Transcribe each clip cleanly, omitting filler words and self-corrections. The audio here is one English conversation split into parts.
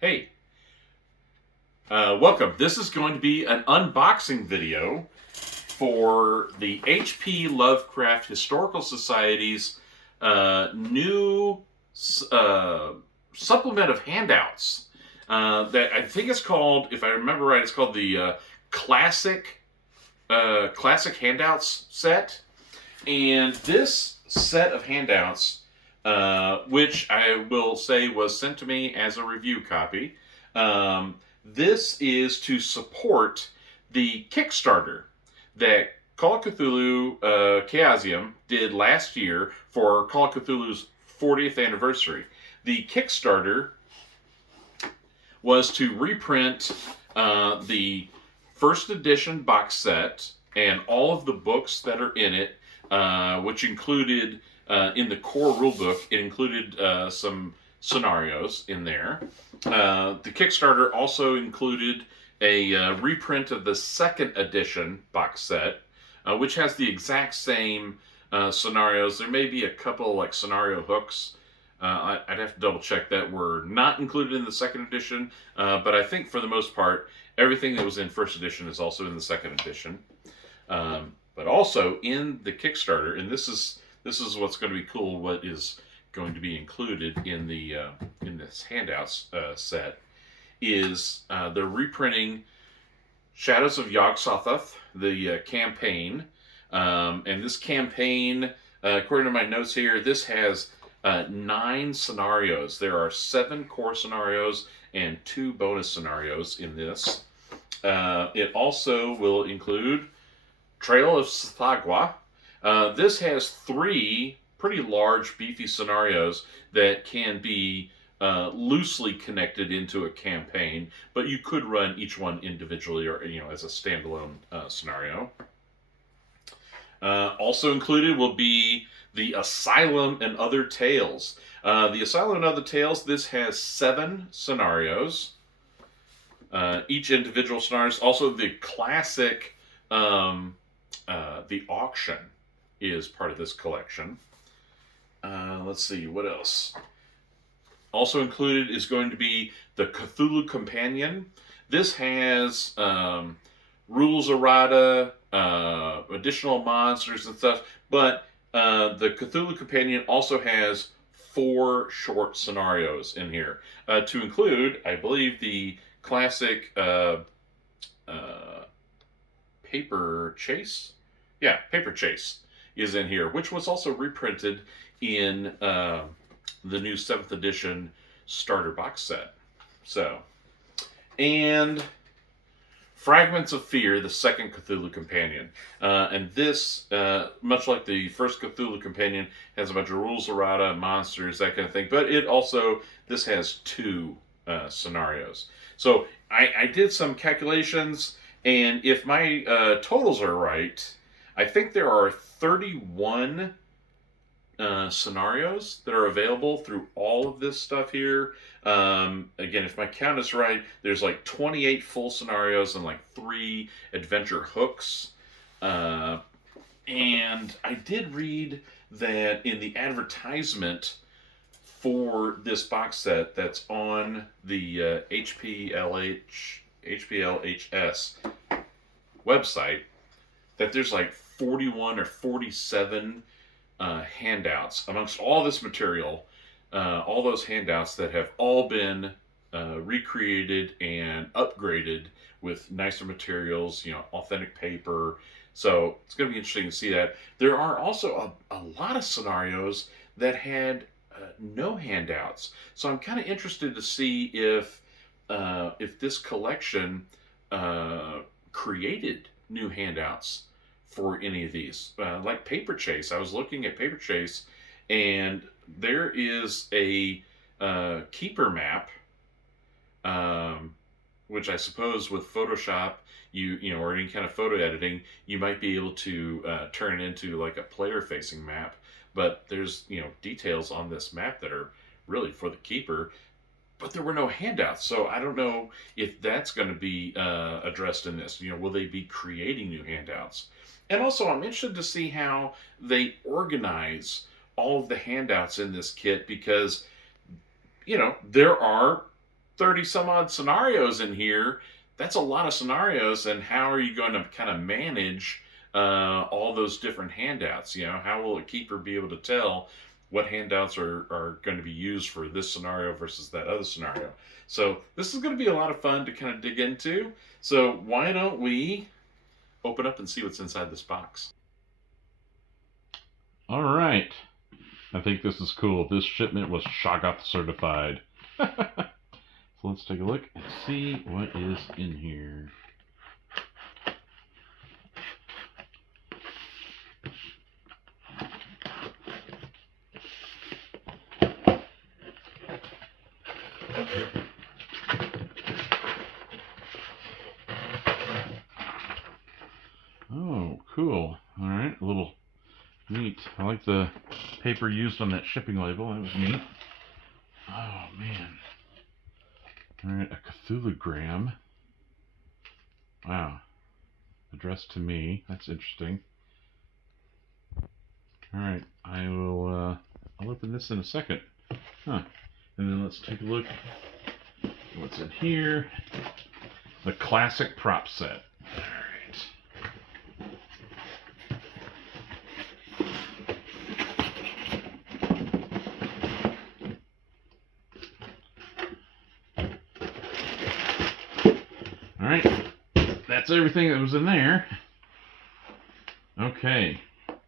Hey, welcome. This is going to be an unboxing video for the HP Lovecraft Historical Society's new supplement of handouts. That I think it's called, if I remember right, it's called the Classic Handouts set. And this set of handouts, which I will say was sent to me as a review copy, this is to support the Kickstarter that Call of Cthulhu Chaosium did last year for Call of Cthulhu's 40th anniversary. The Kickstarter was to reprint the first edition box set and all of the books that are in it, which included, in the core rulebook, it included some scenarios in there. The Kickstarter also included a reprint of the second edition box set, which has the exact same scenarios. There may be a couple like scenario hooks. I'd have to double check that were not included in the second edition, but I think for the most part, everything that was in first edition is also in the second edition. But also in the Kickstarter, and this is what's going to be cool. What is going to be included in the in this handouts set is they're reprinting Shadows of Yog-Sothoth, the campaign, and this campaign, according to my notes here, this has 9 scenarios. There are 7 core scenarios and 2 bonus scenarios in this. It also will include Trail of Tsathoggua. This has 3 pretty large, beefy scenarios that can be loosely connected into a campaign, but you could run each one individually or as a standalone scenario. Also included will be the Asylum and Other Tales. The Asylum and Other Tales, this has 7 scenarios. Each individual scenario. Also, the classic, the auction is part of this collection. Let's see, what else? Also included is going to be the Cthulhu Companion. This has rules errata, additional monsters and stuff, but the Cthulhu Companion also has 4 short scenarios in here, to include, I believe, the classic Paper Chase. Yeah, Paper Chase is in here, which was also reprinted in the new 7th edition starter box set. So, and Fragments of Fear, the second Cthulhu Companion. And this, much like the first Cthulhu Companion, has a bunch of rules errata, monsters, that kind of thing. But it also, this has 2 scenarios. So I did some calculations, and if my totals are right, I think there are 31 scenarios that are available through all of this stuff here. Again, if my count is right, there's like 28 full scenarios and like 3 adventure hooks. And I did read that in the advertisement for this box set that's on the HPLHS website, that there's like 41 or 47 handouts amongst all this material, all those handouts that have all been recreated and upgraded with nicer materials, authentic paper. So it's going to be interesting to see that. There are also a lot of scenarios that had no handouts. So I'm kind of interested to see if this collection created new handouts for any of these. Like Paper Chase, I was looking at Paper Chase, and there is a keeper map, which I suppose with Photoshop, or any kind of photo editing, you might be able to turn it into like a player-facing map. But there's details on this map that are really for the keeper. But there were no handouts, so I don't know if that's going to be addressed in this. Will they be creating new handouts? And also, I'm interested to see how they organize all of the handouts in this kit, because, there are 30 some odd scenarios in here. That's a lot of scenarios, and how are you going to kind of manage all those different handouts? You know, how will a keeper be able to tell what handouts are going to be used for this scenario versus that other scenario? So this is going to be a lot of fun to kind of dig into. So why don't we open up and see what's inside this box? All right. I think this is cool. This shipment was Shoggoth certified. So let's take a look and see what is in here. Oh, cool. All right, a little neat. I like the paper used on that shipping label. That was neat. Oh, man. All right, a Cthulhu Gram. Wow. Addressed to me. That's interesting. All right, I'll open this in a second. Huh. And then let's take a look at what's in here. The classic prop set. All right. All right, that's everything that was in there. Okay.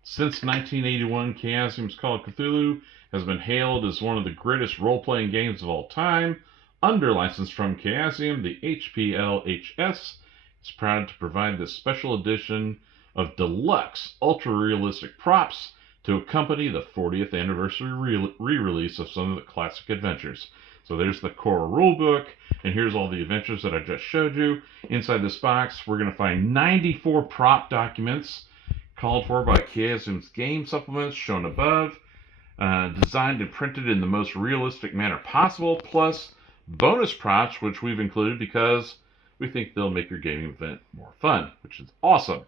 Since 1981, Chaosium's Call of Cthulhu has been hailed as one of the greatest role-playing games of all time. Under license from Chaosium, the HPLHS is proud to provide this special edition of deluxe, ultra-realistic props to accompany the 40th anniversary re-release of some of the classic adventures. So there's the core rulebook, and here's all the adventures that I just showed you. Inside this box, we're going to find 94 prop documents called for by Chaosium's game supplements shown above, designed and printed in the most realistic manner possible, plus bonus props, which we've included because we think they'll make your gaming event more fun, which is awesome.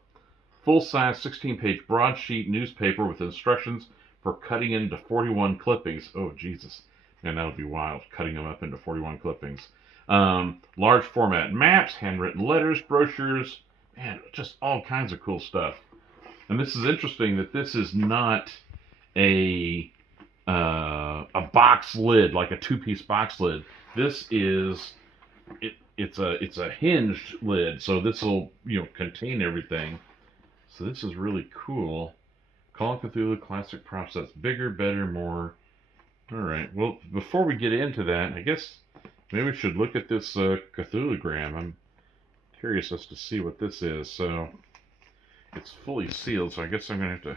Full-size 16-page broadsheet newspaper with instructions for cutting into 41 clippings. Oh, Jesus. Man, that would be wild, cutting them up into 41 clippings. Large format maps, handwritten letters, brochures, man, just all kinds of cool stuff. And this is interesting that this is not a box lid, like a two-piece box lid. This is it's a hinged lid, so this will contain everything. So this is really cool. Call of Cthulhu Classic Prop Sets. Bigger, better, more. All right. Well, before we get into that, I guess maybe we should look at this Cthulhu Gram. I'm curious as to see what this is. So it's fully sealed, so I guess I'm going to have to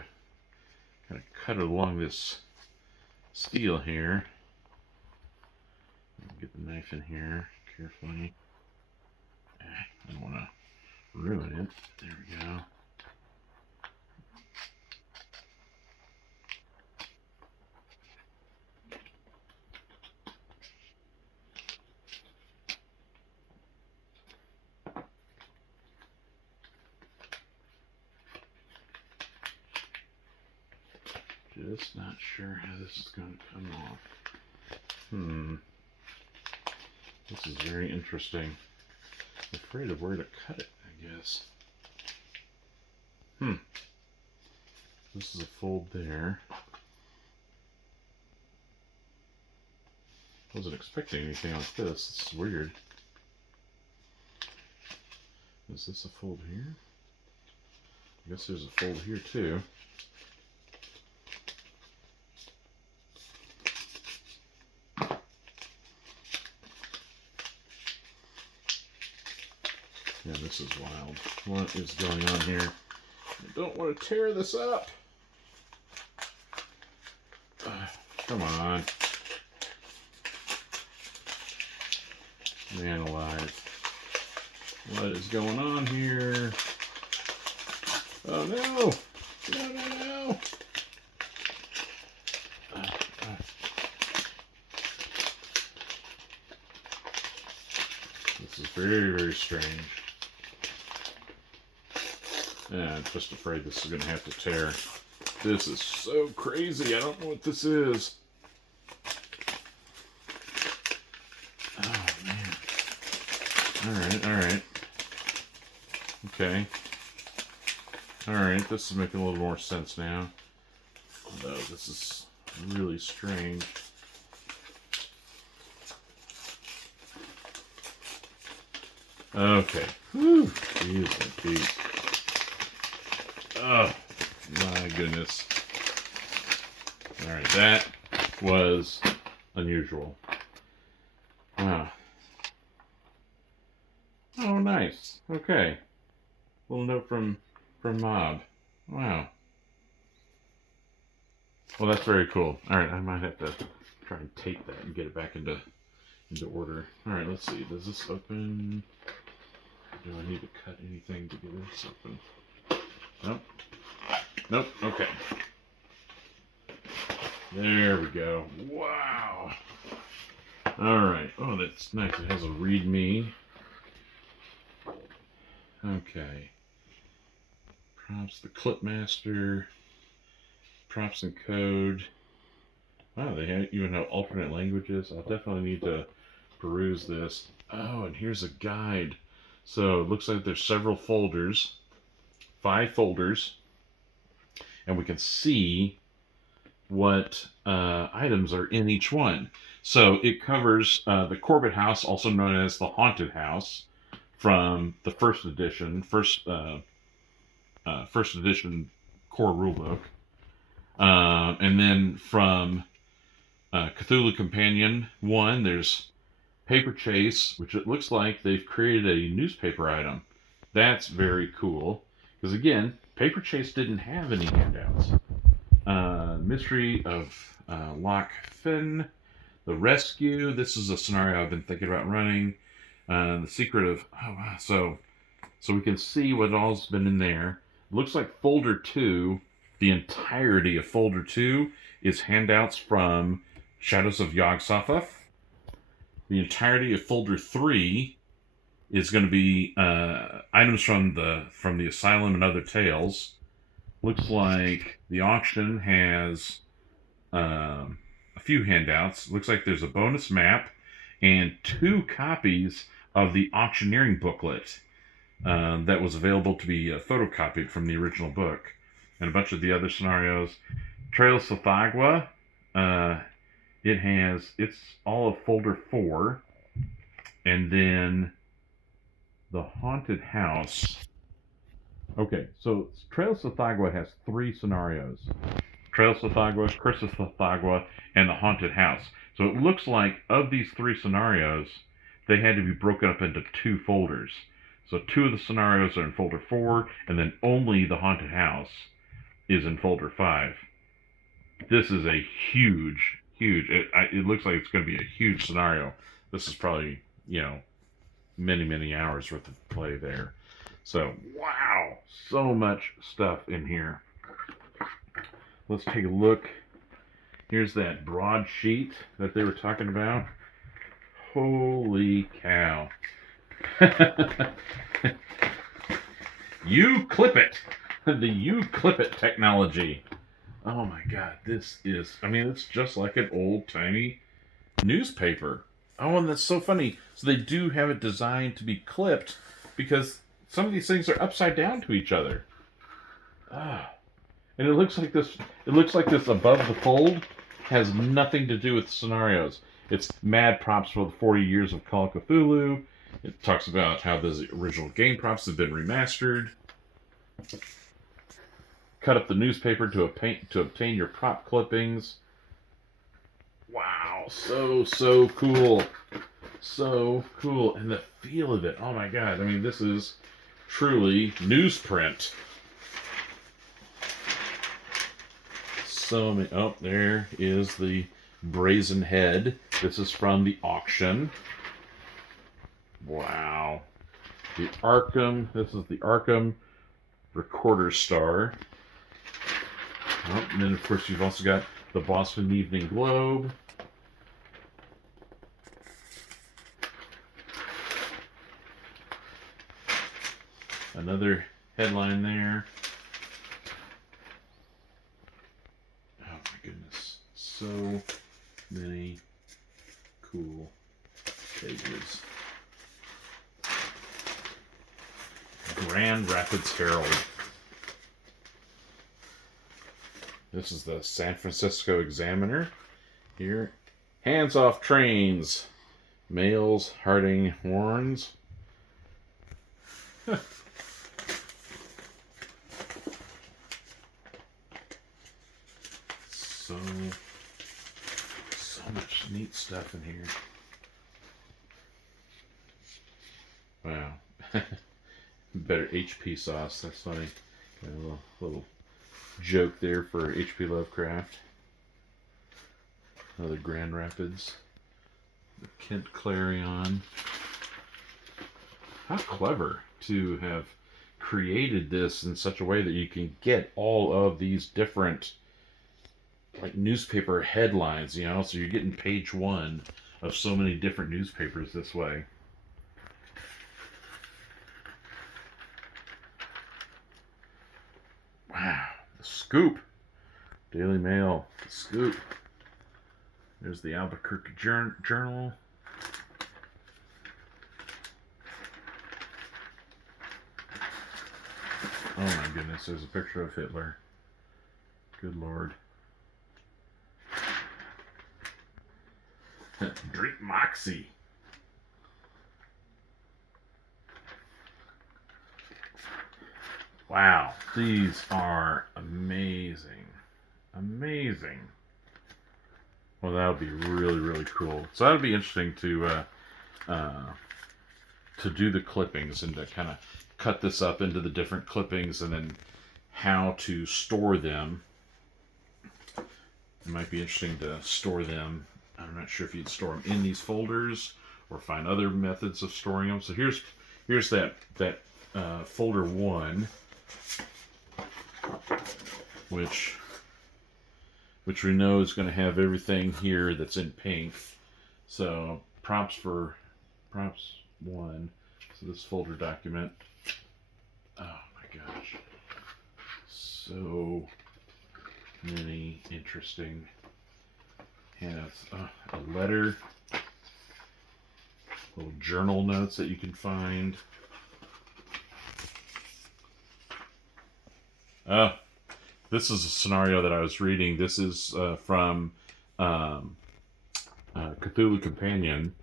kind of cut it along this steel here. Get the knife in here carefully. I don't want to ruin it. There we go. Just not sure how this is going to come off. This is very interesting. I'm afraid of where to cut it, I guess. This is a fold there. Wasn't expecting anything like this. This is weird. Is this a fold here? I guess there's a fold here too. Yeah, this is wild. What is going on here? I don't want to tear this up. Come on. Man alive. What is going on here? Oh no! No, no, no! This is very, very strange. Yeah, I'm just afraid this is going to have to tear. This is so crazy. I don't know what this is. Oh, man. All right. Okay. All right, this is making a little more sense now. Although this is really strange. Okay. Whew. Jeez, geez. Oh, my goodness. All right, that was unusual. Ah. Oh, nice. Okay. Little note from Mob. Wow. Well, that's very cool. All right, I might have to try and tape that and get it back into order. All right, let's see. Does this open? Do I need to cut anything to get this open? Nope. Nope. Okay. There we go. Wow. All right. Oh, that's nice. It has a README. Okay. Props, the Clipmaster. Props and code. Wow, they even have alternate languages. I'll definitely need to peruse this. Oh, and here's a guide. So it looks like there's several folders. 5 folders. And we can see what items are in each one. So it covers the Corbett House, also known as the Haunted House, from the first edition core rulebook, and then from Cthulhu Companion 1, there's Paper Chase, which it looks like they've created a newspaper item. That's very cool, because again, Paper Chase didn't have any handouts. Mystery of Loch Finn, The Rescue. This is a scenario I've been thinking about running. The Secret of... Oh, wow. So we can see what all's been in there. Looks like Folder 2, the entirety of Folder 2 is handouts from Shadows of Yog-Sothoth. The entirety of Folder 3 is going to be items from the Asylum and Other Tales. Looks like the auction has a few handouts. Looks like there's a bonus map and 2 copies of the auctioneering booklet that was available to be photocopied from the original book. And a bunch of the other scenarios. Trail Sothagwa, it's all of Folder 4. And then the Haunted House. Okay, so Trail Sothagwa has 3 scenarios. Trail Sothagwa, Curse of Sothagwa, and the Haunted House. So it looks like of these 3 scenarios, they had to be broken up into 2 folders. So 2 of the scenarios are in Folder 4, and then only the Haunted House is in Folder 5. This is a huge, it looks like it's going to be a huge scenario. This is probably, many, many hours worth of play there. So, wow, so much stuff in here. Let's take a look. Here's that broadsheet that they were talking about. Holy cow. You clip it. The You Clip It technology. Oh my god, this is, it's just like an old-timey newspaper. Oh, and that's so funny. So they do have it designed to be clipped because some of these things are upside down to each other. Ah. And it looks like this above the fold has nothing to do with scenarios. It's mad props for the 40 years of Call of Cthulhu. It talks about how the original game props have been remastered. Cut up the newspaper to obtain your prop clippings. Wow, so cool. So cool. And the feel of it. Oh my god. This is truly newsprint. So many. Oh, there is the brazen head. This is from the auction. Wow. The Arkham. This is the Arkham Recorder Star. Oh, and then, of course, you've also got the Boston Evening Globe. Another headline there. Oh, my goodness. So many cool pages. Grand Rapids Herald. This is the San Francisco Examiner. Here, hands off trains. Males Harding warns. So much neat stuff in here. Wow. Better HP sauce. That's funny. Got a little joke there for HP Lovecraft. Another Grand Rapids. The Kent Clarion. How clever to have created this in such a way that you can get all of these different like newspaper headlines, you know, so you're getting page one of so many different newspapers this way. Wow, the Scoop. Daily Mail, the Scoop. There's the Albuquerque Journal. Oh my goodness, there's a picture of Hitler. Good Lord. Drink Moxie. Wow, these are amazing. Amazing. Well, that would be really, really cool. So that would be interesting to do the clippings and to kind of cut this up into the different clippings and then how to store them. It might be interesting to store them. I'm not sure if you'd store them in these folders or find other methods of storing them. So here's that folder 1, which we know is going to have everything here that's in pink. So props 1. So this folder document. Oh my gosh, so many interesting handouts. A letter, little journal notes that you can find. This is a scenario that I was reading. This is from Cthulhu Companion.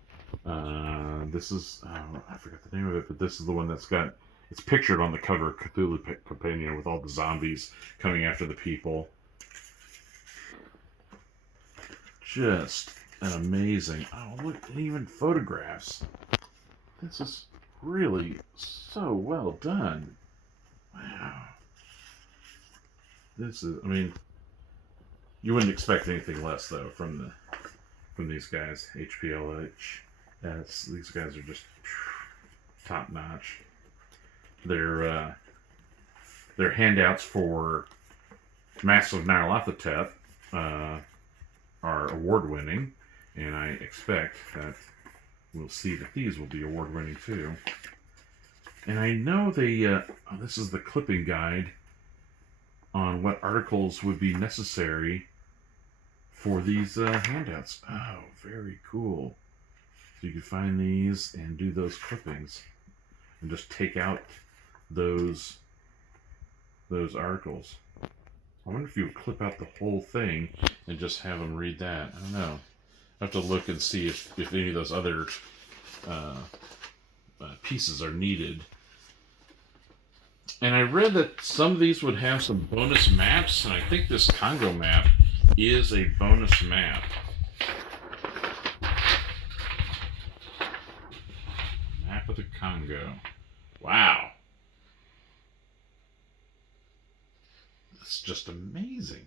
This is, I forgot the name of it, but this is the one that's got, it's pictured on the cover of Cthulhu Companion with all the zombies coming after the people. Just an amazing, oh look, and even photographs. This is really so well done. Wow. This is, I mean, you wouldn't expect anything less though from these guys. HPLHS. These guys are just top notch. Their handouts for Massive Nyarlathotep are award winning, and I expect that we'll see that these will be award winning too. And I know this is the clipping guide on what articles would be necessary for these handouts. Oh, very cool. So you can find these and do those clippings and just take out those articles. I wonder if you would clip out the whole thing and just have them read that. I don't know. I have to look and see if any of those other pieces are needed. And I read that some of these would have some bonus maps, and I think this Congo map is a bonus map. Map of the Congo. Wow. That's just amazing.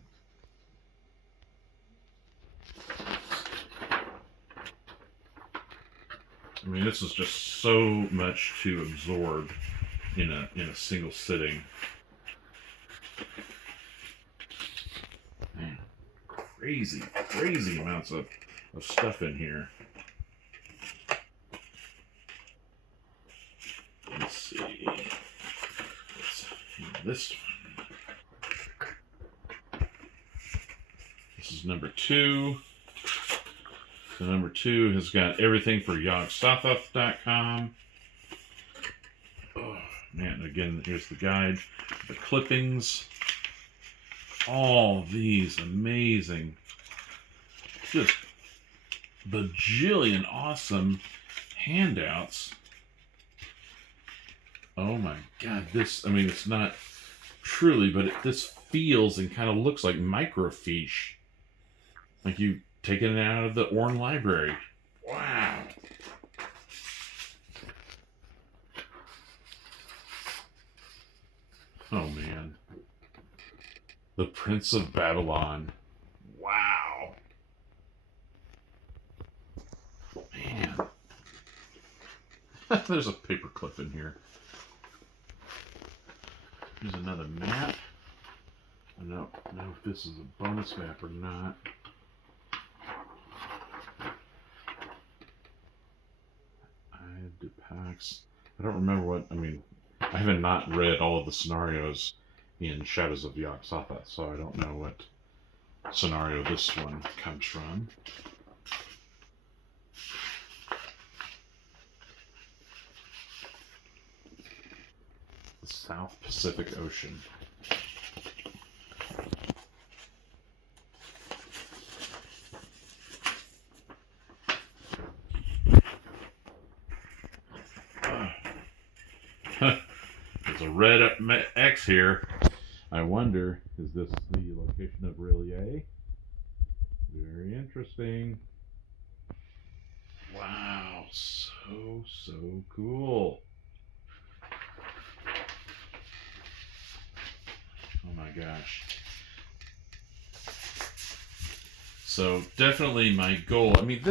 I mean, this is just so much to absorb in a single sitting. Man, crazy amounts of stuff in here. Let's see. This is number 2. So number 2 has got everything for Yog-Sothoth.com. Oh, man, again, here's the guide, the clippings, all these amazing, just bajillion awesome handouts. Oh my God, this, I mean, it's not truly, but this feels and kind of looks like microfiche. Like you taken it out of the Orne Library. Wow. Oh man. The Prince of Babylon. Wow. Man. There's a paperclip in here. Here's another map. I don't know if this is a bonus map or not. Packs. I don't remember what, I mean, I haven't not read all of the scenarios in Shadows of Yog-Sothoth, so I don't know what scenario this one comes from. The South Pacific Ocean. There's a red X here. I wonder, is this the location of Rillier? Very interesting. Wow, so cool. Oh my gosh. So definitely my goal. I mean,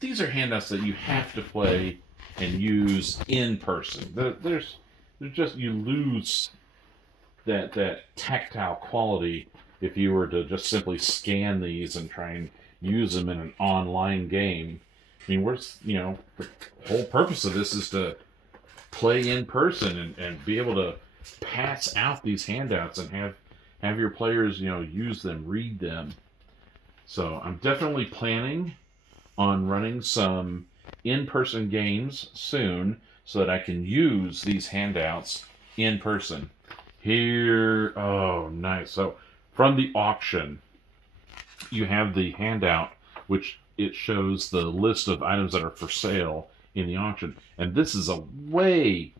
these are handouts that you have to play and use in person. There's just, you lose that tactile quality if you were to just simply scan these and try and use them in an online game. I mean, the whole purpose of this is to play in person and be able to pass out these handouts and have your players, use them, read them. So I'm definitely planning on running some in-person games soon so that I can use these handouts in person. Here, oh, nice. So from the auction, you have the handout, which it shows the list of items that are for sale in the auction. And this is a way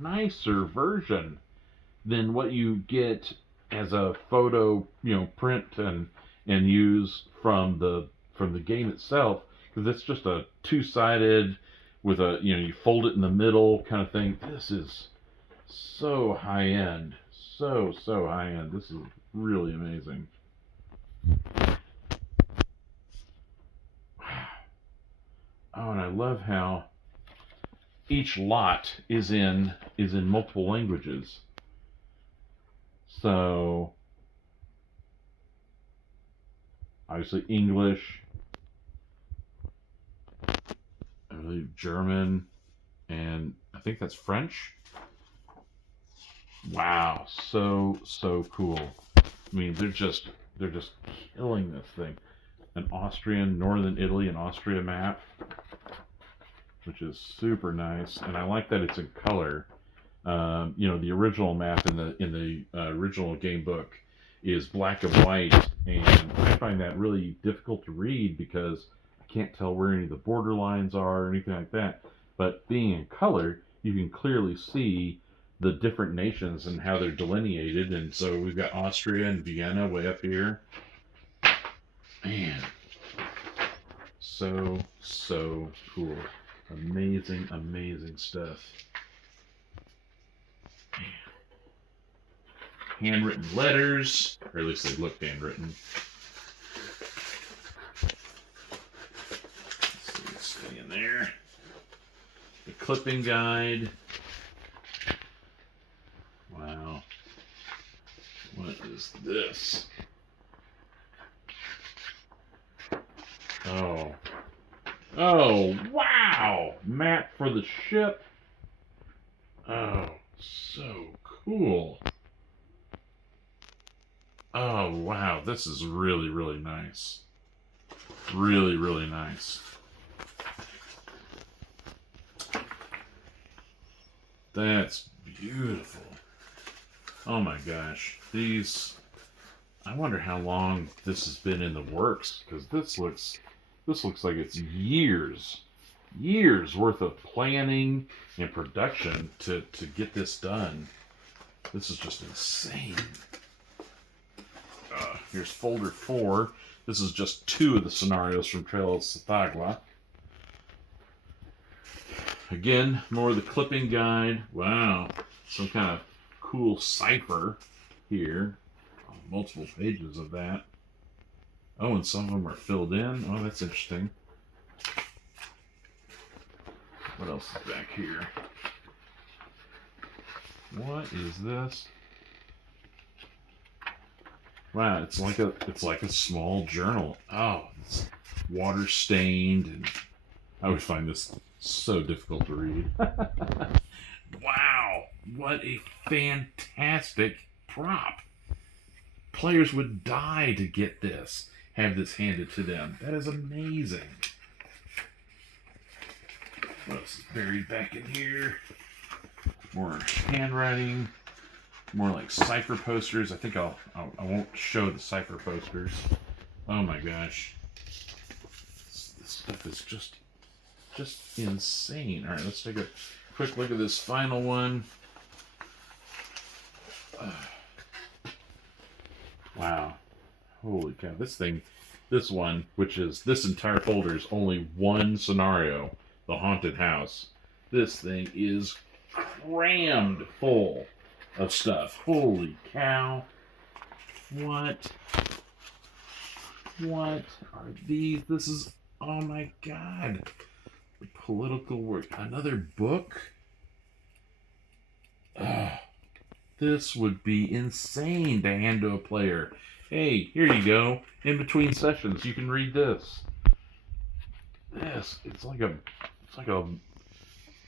nicer version than what you get as a photo, print and use from the game itself, because it's just a two-sided with a, you fold it in the middle kind of thing. This is so high-end, so high-end. This is really amazing. Wow. Oh, and I love how each lot is in multiple languages. So obviously English, I believe German, and I think that's French. Wow, so cool. I mean, they're just killing this thing. An Austrian, Northern Italy and Austria map, which is super nice, and I like that it's in color. The original map in the original game book is black and white, and I find that really difficult to read because I can't tell where any of the border lines are or anything like that. But being in color, you can clearly see the different nations and how they're delineated. And so we've got Austria and Vienna way up here. Man, so cool. Amazing stuff. Handwritten letters, or at least they look handwritten. Let's see what's in there. The clipping guide. Wow. What is this? Oh, wow! Map for the ship. Oh, so cool. Oh, wow. This is really nice. Really nice. That's beautiful. Oh my gosh. These, I wonder how long this has been in the works, because this looks like it's years worth of planning and production to get this done. This is just insane. Here's folder 4. This is just 2 of the scenarios from Yog-Sothoth. Again, more of the clipping guide. Wow, some kind of cool cipher here. Multiple pages of that. Oh, and some of them are filled in. Oh, that's interesting. What else is back here? What is this? Wow, it's like a small journal. Oh, it's water stained, and I would find this so difficult to read. Wow, what a fantastic prop. Players would die to get this, have this handed to them. That is amazing. What else is buried back in here? More handwriting, more like cipher posters. I think I won't show the cipher posters. Oh my gosh, this stuff is just insane. All right, let's take a quick look at this final one. Wow, holy cow! This one, which is this entire folder, is only one scenario, the haunted house. This thing is crammed full of stuff. Holy cow. What are these? This is, oh my god. The political work. Another book? This would be insane to hand to a player. Hey, here you go. In between sessions, you can read this. It's like a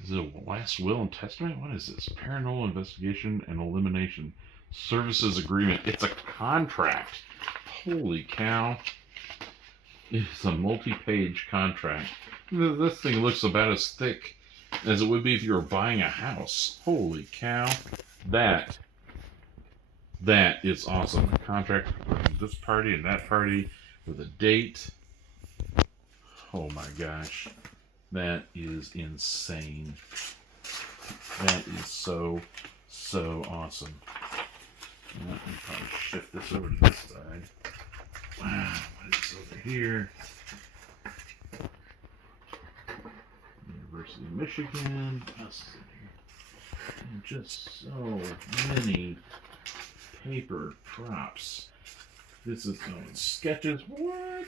is it a last will and testament? What is this? Paranormal investigation and elimination services agreement. It's a contract. Holy cow. It's a multi-page contract. This thing looks about as thick as it would be if you were buying a house. Holy cow. That is awesome. A contract for this party and that party with a date. Oh my gosh. That is insane. That is so awesome. Let me probably shift this over to this side. Wow, what is over here? University of Michigan. What else is in here? And just so many paper props. This is sketches. What?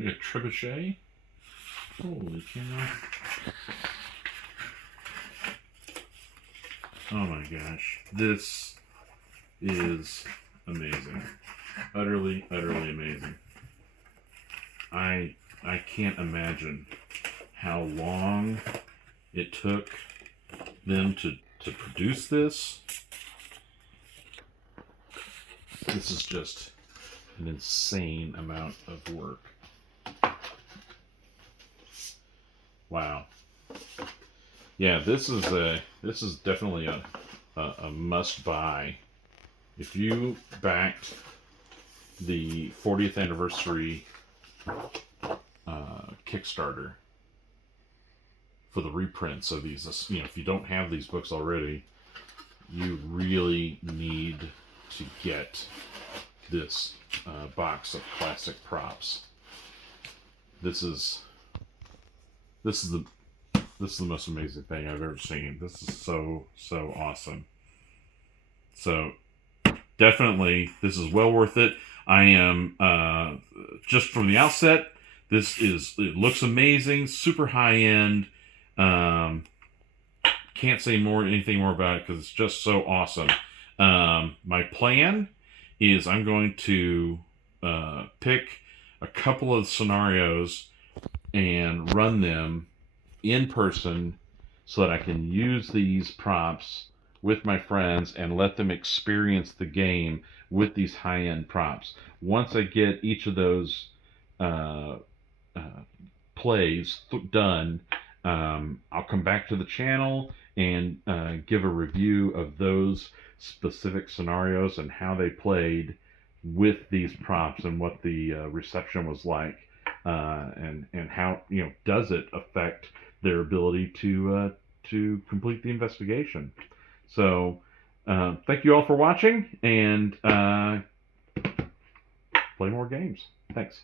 Like a trebuchet? Holy cow. Oh my gosh. This is amazing. Utterly amazing. I can't imagine how long it took them to produce this. This is just an insane amount of work. Wow. Yeah, this is definitely a must buy. If you backed the 40th anniversary Kickstarter for the reprints of these, if you don't have these books already, you really need to get this box of classic props. This is the most amazing thing I've ever seen. This is so awesome. So definitely, this is well worth it. I am just from the outset. It looks amazing, super high end. Can't say anything more about it because it's just so awesome. My plan is I'm going to pick a couple of scenarios and run them in person so that I can use these props with my friends and let them experience the game with these high-end props. Once I get each of those plays done, I'll come back to the channel and give a review of those specific scenarios and how they played with these props and what the reception was like, and how, does it affect their ability to complete the investigation. So thank you all for watching, and play more games. Thanks.